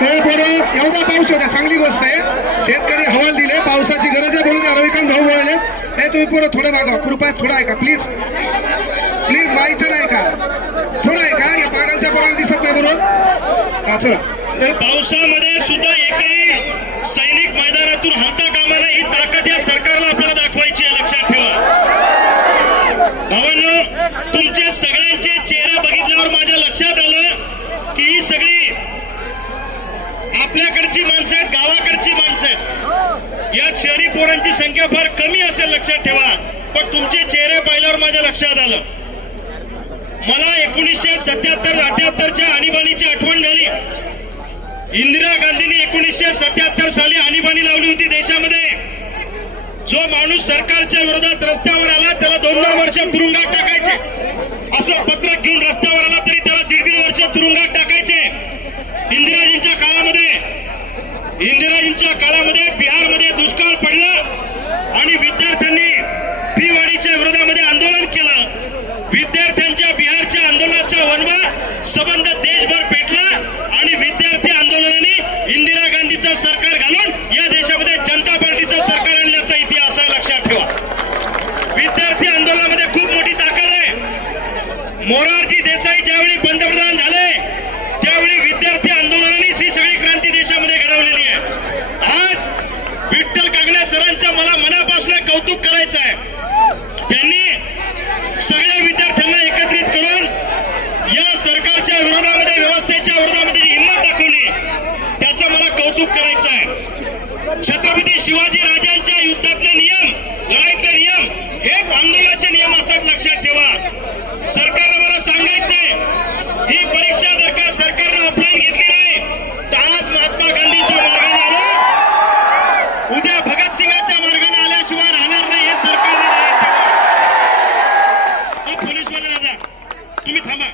ते बरं एवढा पाऊस होता, चांगली गोष्ट आहे. शेतकरी हवाल दिले, पावसाची गरज आहे. बोलू द्या, रविकांत भाऊ बोलले. हे तुम्ही पुढे थोडं मागा, कृपया थोडं ऐका प्लीज प्लीज. व्हायचं नाही का, थोडं ऐका. या पागलच्या पोराला दिसत नाही बरोबर. हा चला. पावसामध्ये सुद्धा एकही सैनिक मैदानातून हलता कामा नये, ही ताकद या सरकारला आपल्याला दाखवायची आहे, लक्षात ठेवा. भावांनो, तुमचे सगळ्यांचे चेहरे बघितल्यावर माझ्या लक्षात आलं की ही सगळी आपल्याकडची माणसं आहेत, गावाकडची माणसं आहेत. या शहरी पोरांची संख्या फार कमी असेल, लक्षात ठेवा. पण तुमचे चेहरे पाहिल्यावर माझ्या लक्षात आलं. मला 1977-78च्या आणीबाणीची आठवण झाली. इंदिरा गांधींनी 1977 साली आणीबाणी लावली होती देशामध्ये. जो माणूस सरकारच्या विरोधात रस्त्यावर आला त्याला 2-2 वर्ष तुरुंगात टाकायचे. असं पत्रक घेऊन रस्त्यावर आला तरी त्याला 1.5 वर्ष तुरुंगात टाकायचे. इंदिराजींच्या काळामध्ये बिहारमध्ये दुष्काळ पडला आणि विद्यार्थ्यांनी फी वाढीच्या विरोधामध्ये आंदोलन केलं. विद्यार्थ्यांच्या बिहारच्या आंदोलनाचा वणवा सबंध देशभर पेटला आणि विद्यार्थी आंदोलनाने इंदिरा गांधीचं सरकार घालून या देशामध्ये जनता पार्टीचं सरकार आणण्याचा इतिहास आहे, लक्षात ठेवा. विद्यार्थी आंदोलनामध्ये खूप मोठी ताकद आहे. मोरारजी देसाई ज्यावेळी पंतप्रधान झाले त्यावेळी विद्यार्थी आंदोलनानेच ही सगळी क्रांती देशामध्ये घडवलेली आहे. आज विठ्ठल कागणे सरांचं मला मनापासून कौतुक करायचं आहे. त्यांनी सगळ्या विद्यार्थ्यांना एकत्रित करून या सरकारच्या विरोधामध्ये, व्यवस्थेच्या विरोधामध्ये हिंमत दाखवली, त्याचं मला कौतुक करायचं आहे. छत्रपती शिवाजी राजांच्या युद्धातले नियम, लढाईतले नियम हेच आंदोलनाचे नियम असतात, लक्षात ठेवा. सरकारला मला सांगायचंय, ही परीक्षा जर का सरकारनं ऑफलाईन घेतली नाही तर आज महात्मा गांधीच्या मार्गाने आलो, उद्या भगतसिंगाच्या मार्गाने आल्याशिवाय राहणार नाही, हे सरकारने लक्षात ठेवा. पोलीसवाले दादा तुम्ही थांबा,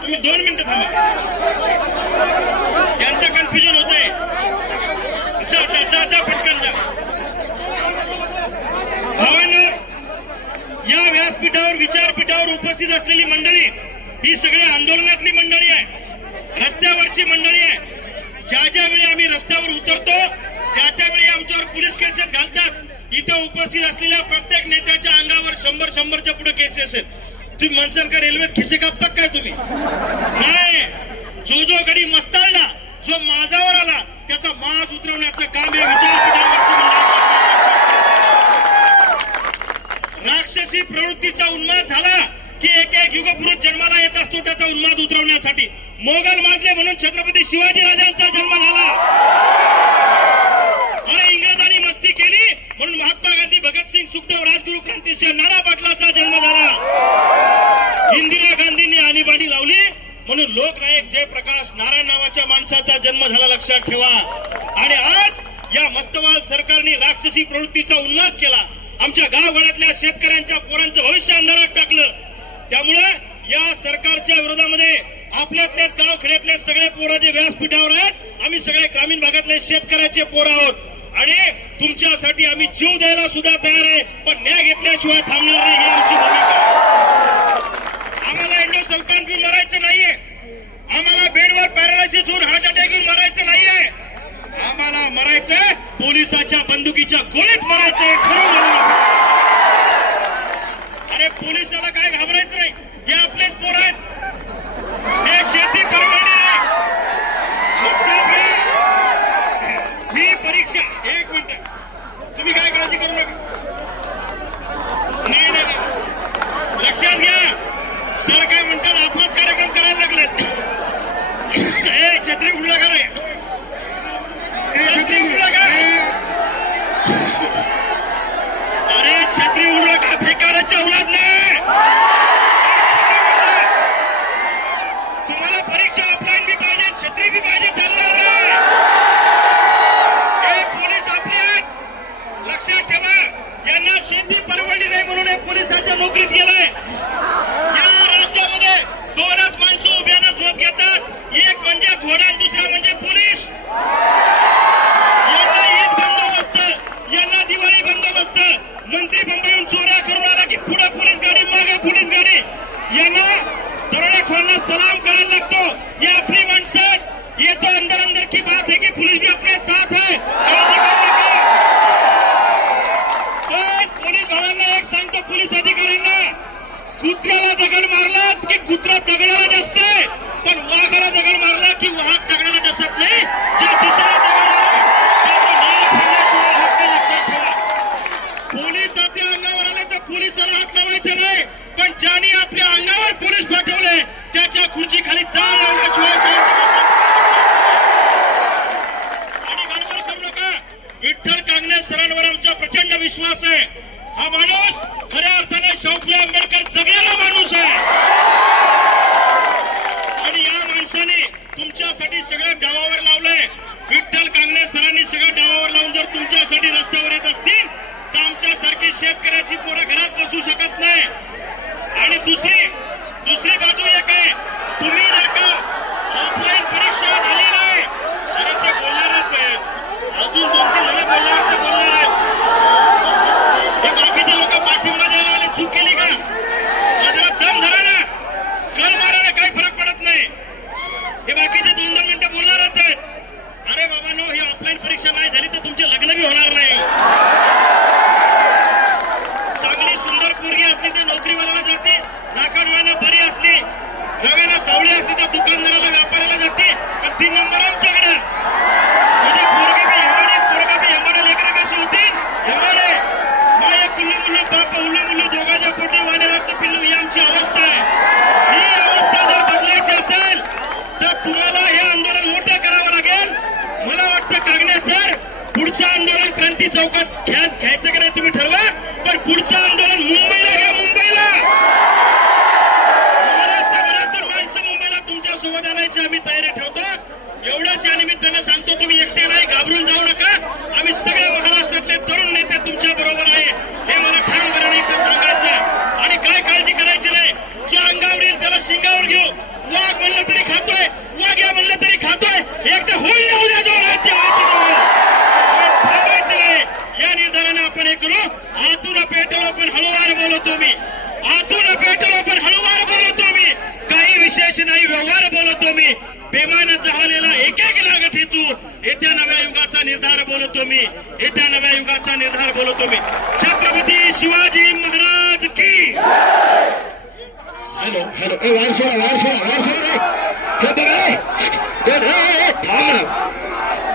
तुम्ही 2 मिनिटं थांबा. यांचं कन्फ्युजन होतंय. जा पटकन जा. भावांनो, या व्यासपीठावर, विचारपीठावर उपस्थित असलेली मंडळी ही सगळी आंदोलनातली मंडळी आहे, रस्त्यावरची मंडळी आहे. ज्या वेळी आम्ही रस्त्यावर उतरतो त्यावेळी आमच्यावर पोलीस केसेस घालतात. इथं उपस्थित असलेल्या प्रत्येक नेत्याच्या अंगावर 100-100च्या पुढे केसेस आहेत. तुम्ही म्हणसाल का रेल्वेत खिसे कापतात काय तुम्ही? नाही. जो गडी मस्ताळला, जो माझावर आला त्याचा माज उतरवण्याचं काम या विचारपीठावरची राक्षसी प्रवृत्तीचा उन्माद झाला की एक युगपुरुष जन्माला येत असतो, त्याचा उन्माद उतरवण्यासाठी. मोगल माजले म्हणून छत्रपती शिवाजी राजांचा जन्म झाला. अरे इंग्रजांनी मस्ती केली म्हणून महात्मा गांधी, भगतसिंग, सुखदेव, राजगुरू, क्रांतिसिंह, नाना पाटलाचा जन्म झाला. इंदिरा गांधींनी आणीबाणी लावली म्हणून लोकनायक जयप्रकाश नारायण नावाच्या माणसाचा जन्म झाला, लक्षात ठेवा. आणि आज या मस्तवाल सरकारने राक्षसी प्रवृत्तीचा उन्माद केला. आमच्या गावगाड्यातल्या शेतकऱ्यांच्या पोरांचं भविष्य अंधारात टाकलं. त्यामुळे या सरकारच्या विरोधामध्ये आपल्यातलेच गावखेड्यातले सगळे पोरं जे व्यासपीठावर आहेत, आम्ही सगळे ग्रामीण भागातले शेतकऱ्याचे पोरं आहोत आणि तुमच्यासाठी आम्ही जीव द्यायला सुद्धा तयार आहे, पण न्याय घेतल्याशिवाय थांबणार नाही, ही आमची भूमिका. आम्हाला एंडोसल्फान घेऊन मरायचं नाहीये, आम्हाला बेडवर पॅरालायसिस होऊन हार्ट अटॅक घेऊन मरायचं नाहीये. आम्हाला मरायचंय पोलिसाच्या बंदुकीच्या गोळीत मरायचंय. अरे पोलिसाला काय घाबरायचं नाही, हे आपलेच पोर आहेत. हे शेती परवडली नाही, लक्षात घ्या. ही परीक्षा, 1 मिनिट, तुम्ही काय काळजी करू नका. नाही, लक्षात घ्या. सर काय म्हणतात, आपलाच कार्यक्रम करायला लागलेत. छत्री उडला का रे? छत्री उडला का? अरे छत्री उडला का? फेकाराच्या औलाद नाही. तुम्हाला परीक्षा ऑफलाईन बी पाहिजे, छत्री बी पाहिजे, चालणार नाही. हे पोलीस आपले आहेत, लक्षात ठेवा. यांना शेती परवडली नाही म्हणून हे पोलिसाच्या नोकरीत गेलाय. या राज्यामध्ये 2च माणसं उभ्यानं झोप घेतात, एक म्हणजे घोडा, दुसरा म्हणजे पोलीस. यांना ईद बंदोबस्त, यांना दिवाळी बंदोबस्त, मंत्री बंबाईहून चोऱ्या करून आला की पुढे पोलीस गाडी, मागे पोलीस गाडी. यांना दरोडेखोरांना सलाम करायला लागतो. ही आपली माणसं, येतो अंदर की बात कुत्र्याला दगड मारलात की कुत्रा दगडाला डसते, पण वाघाला दगड मारला की वाघ दगडाला डसत नाही. ज्या दिशेला दगड आला त्याचं नाव फोडल्याशिवाय हात नाही, लक्षात ठेवा. पोलीस आपल्या अंगावर आले तर पोलिसाला हात लावायचे नाही, पण ज्यांनी आपल्या अंगावर पोलीस पाठवले त्याच्या खुर्ची खाली जा लावल्याशिवाय शांत बसा. आणि गडबड करू नका. विठ्ठल कांगणे सरांवर आमचा प्रचंड विश्वास आहे. हा माणूस खऱ्या अर्थाने शाहूफुले आंबेडकर जगलेला माणूस आहे. आणि या माणसाने तुमच्यासाठी सगळं डावावर लावलंय. विठ्ठल कांगणे सरांनी सगळं डावावर लावून जर तुमच्यासाठी रस्त्यावर येत असतील तर आमच्यासारखी शेतकऱ्याची पोरं घरात बसू शकत नाही. आणि दुसरी बाजू एक आहे, तुम्ही जर का ऑफलाईन परीक्षा झाली नाही, अरे ते बोलणारच आहे, अजून 2-3 जण बोलणार ते बोलणार आहे. हे बाकीचे लोक पाठिंबा द्यायला आले, चूक केली का? जरा दम धरा ना, कळ मारायला काही फरक पडत नाही. हे बाकीचे 2-2 मिनिटं बोलणारच आहेत. अरे बाबांनो, ही ऑफलाईन परीक्षा नाही झाली तर तुमचे लग्न बी होणार नाही. चांगली सुंदर पोरगी असली तर नोकरीवाल्याला जाते, राखाडव्यानं बरी असली, रव्यानं सावळी असली तर दुकानदाराला व्यापाऱ्याला जाते, आणि 3 नंबर आमच्याकडे. म्हणजे पोरगी बी हेमाडे, पोरगा बी हेमाडे, लेकरं कशी होतील हेमाडे. माया कुल्लू मुल्लू बाप उल्लू मुल्लू दोघांच्या पोटी वाण्याचं पिल्लू, ही आमची अवस्था आहे. ही अवस्था जर बदलायची असेल तर तुम्हाला हे आंदोलन मोठं करावं लागेल. मला वाटतं कांगणे सर, पुढचं आंदोलन क्रांती चौकात घ्यायचं की नाही तुम्ही ठरवा, पण पुढचं आंदोलन मुंबईला घ्या. मुंबईला, महाराष्ट्रभरातून माणसं मुंबईला तुमच्या सोबत आणायची आम्ही तयारी ठेवतो. एवढ्याच या निमित्तानं सांगतो, तुम्ही एकटे नाही, घाबरून जाऊ नका. आम्ही सगळे महाराष्ट्रातले तरुण नेते तुमच्या बरोबर आहे, हे मला ठामपणाने इथं सांगायचं. आणि काय काळजी करायची नाही. जो अंगावर येईल त्याला शिंगावर घेऊ. वाघ म्हणलं तरी खातोय, वाघ या म्हणलं तरी खातोय. एकदा होऊन जाऊ द्या, दोन राज्य व्हायची थांबायचं नाही. या निर्धाराने आपण हे करू. आतून पेटलो पण हळूवार बोलतो मी, आतून पेटलो पण हळूवार बोलतो मी, काही विशेष नाही व्यवहार बोलतो मी. बेमानाचा झालेला एक लाग ठेचू. येत्या नव्या युगाचा निर्धार बोलतो मी, येत्या नव्या युगाचा निर्धार बोलतो मी. छत्रपती शिवाजी महाराज की. हॅलो हॅलो, वार सोडा रे. हे बघा, थांब.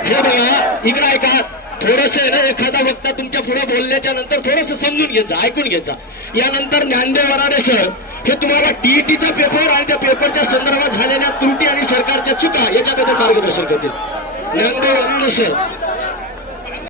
हे बघा, इकडे ऐका. थोडस एखादा वक्ता तुमच्या पुढे बोलल्याच्या नंतर थोडस समजून घ्यायचं, ऐकून घ्यायचं. यानंतर ज्ञानदेव वराडे सर हे तुम्हाला टीईटीचा पेपर आणि त्या पेपरच्या संदर्भात झालेल्या त्रुटी आणि सरकारच्या चुका याच्याबद्दल मार्गदर्शन करतील. ज्ञानदेव वराडे सर.